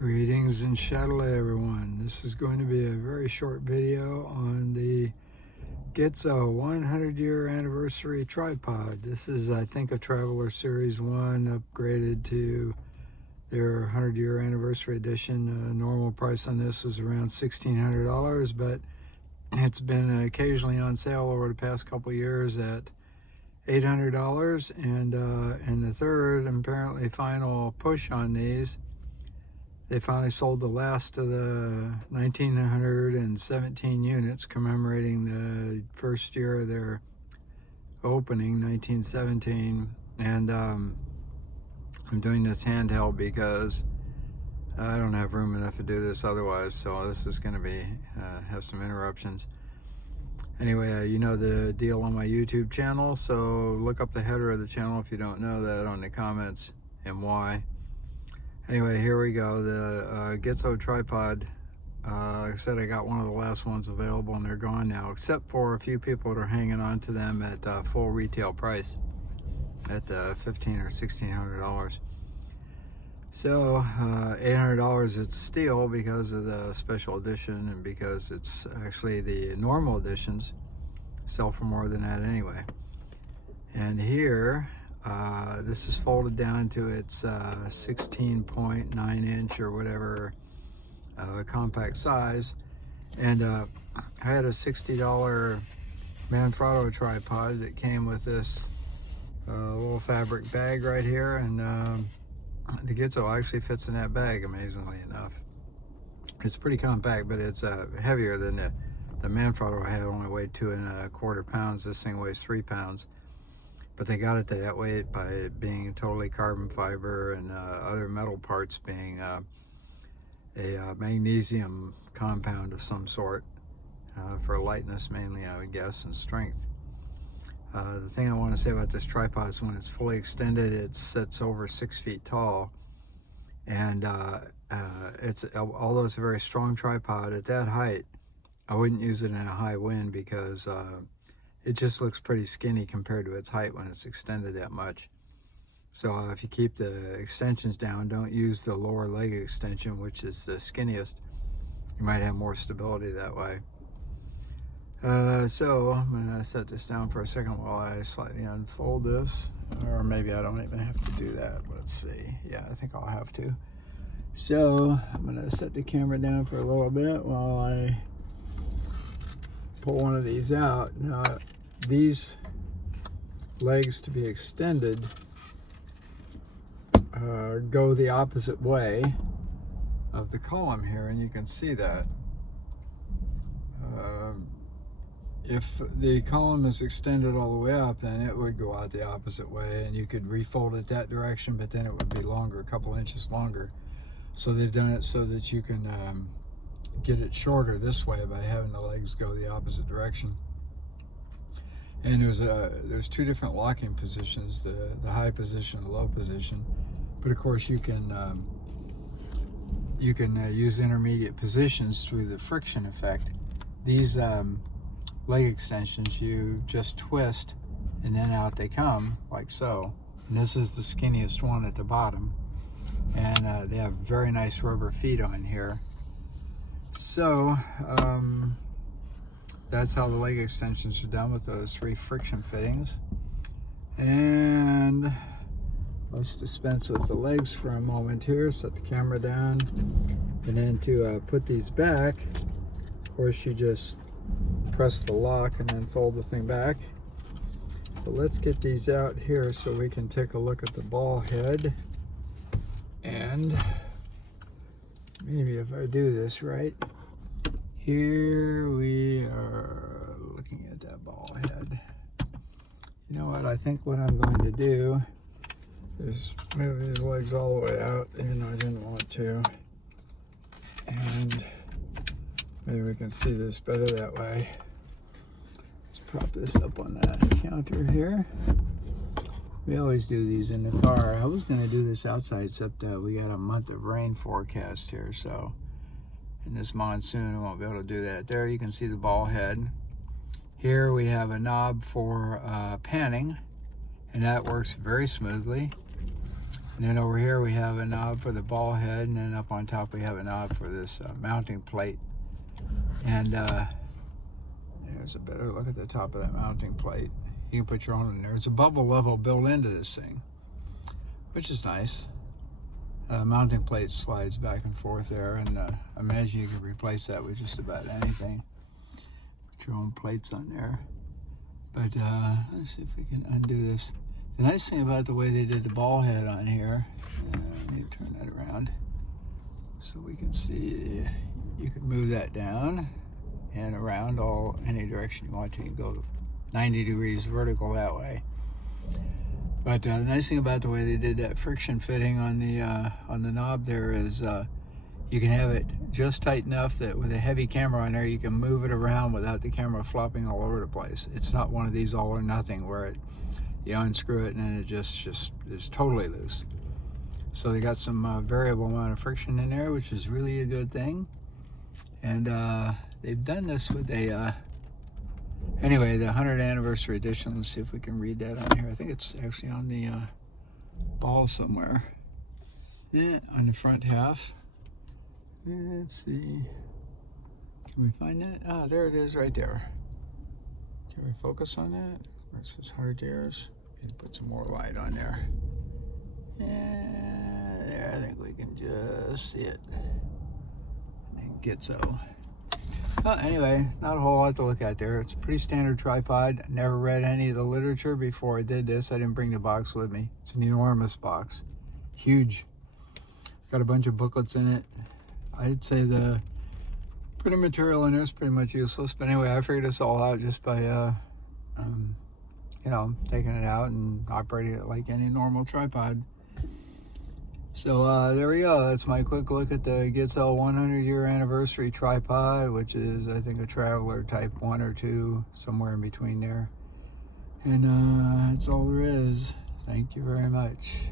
Greetings and Chatelet, everyone. This is going to be a very short video on the Gitzo 100-year anniversary tripod. This is, I think, a Traveler Series 1 upgraded to their 100-year anniversary edition. Normal price on this was around $1,600, but it's been occasionally on sale over the past couple years at $800. And in the third and apparently final push on these, they finally sold the last of the 1,917 units commemorating the first year of their opening, 1917. And I'm doing this handheld because I don't have room enough to do this otherwise, so this is going to be have some interruptions. Anyway, you know the deal on my YouTube channel, so look up the header of the channel if you don't know that on the comments and why. Anyway, here we go. The Gitzo tripod. Like I said, I got one of the last ones available and they're gone now, except for a few people that are hanging on to them at full retail price at $1,500 or $1,600. So $800 is a steal because of the special edition and because it's actually the normal editions sell for more than that anyway. And here, this is folded down to its 16.9 inch or whatever compact size. And I had a $60 Manfrotto tripod that came with this little fabric bag right here, and the Gitzo actually fits in that bag, amazingly enough. It's pretty compact, but it's heavier than the Manfrotto I had. Only weighed 2¼ pounds. This thing weighs 3 pounds. But they got it that way by it being totally carbon fiber and other metal parts being a magnesium compound of some sort for lightness mainly, I would guess, and strength. The thing I want to say about this tripod is when it's fully extended, it sits over 6 feet tall. And although it's a very strong tripod, at that height, I wouldn't use it in a high wind because it just looks pretty skinny compared to its height when it's extended that much. So if you keep the extensions down, don't use the lower leg extension, which is the skinniest. You might have more stability that way. So I'm going to set this down for a second while I slightly unfold this. Or maybe I don't even have to do that. Let's see. Yeah, I think I'll have to. So I'm going to set the camera down for a little bit while I pull one of these out. Now, these legs to be extended go the opposite way of the column here, and you can see that. If the column is extended all the way up, then it would go out the opposite way, and you could refold it that direction, but then it would be longer, a couple inches longer. So they've done it so that you can get it shorter this way by having the legs go the opposite direction. And there's two different locking positions, the high position and the low position. But of course you can use intermediate positions through the friction effect. These leg extensions, you just twist and then out they come, like so. And this is the skinniest one at the bottom. And they have very nice rubber feet on here. So that's how the leg extensions are done, with those 3 friction fittings. And let's dispense with the legs for a moment here. Set the camera down, and then to put these back, of course you just press the lock and then fold the thing back. So let's get these out here so we can take a look at the ball head. And maybe if I do this right, here we are looking at that ball head. You know what, I think what I'm going to do is move these legs all the way out, even though I didn't want to. And maybe we can see this better that way. Let's prop this up on that counter here. We always do these in the car. I was going to do this outside, except we got a month of rain forecast here, so in this monsoon I won't be able to do that. There you can see the ball head. Here we have a knob for panning, and that works very smoothly. And then over here we have a knob for the ball head, and then up on top we have a knob for this mounting plate. And there's a better look at the top of that mounting plate. You can put your own in there. There's a bubble level built into this thing, which is nice. Mounting plate slides back and forth there, and I imagine you can replace that with just about anything. Put your own plates on there. But let's see if we can undo this. The nice thing about the way they did the ball head on here, let me turn that around so we can see. You can move that down and around any direction you want to. You can go 90 degrees vertical that way. But the nice thing about the way they did that friction fitting on the knob there is you can have it just tight enough that with a heavy camera on there, you can move it around without the camera flopping all over the place. It's not one of these all or nothing where you unscrew it and then it just is totally loose. So they got some variable amount of friction in there, which is really a good thing. And they've done this with a anyway, the 100th anniversary edition. Let's see if we can read that on here. I think it's actually on the ball somewhere. Yeah, on the front half. Let's see. Can we find that? Ah, there it is right there. Can we focus on that? Where it says 100 years. Maybe put some more light on there. Yeah, there, I think we can just see it. And Gitzo. Well, anyway, not a whole lot to look at there. It's a pretty standard tripod. Never read any of the literature before I did this. I didn't bring the box with me. It's an enormous box. Huge. Got a bunch of booklets in it. I'd say the printed material in there is pretty much useless. But anyway, I figured this all out just by, you know, taking it out and operating it like any normal tripod. So there we go. That's my quick look at the Gitzo 100-year anniversary tripod, which is, I think, a Traveler Type 1 or 2, somewhere in between there. And that's all there is. Thank you very much.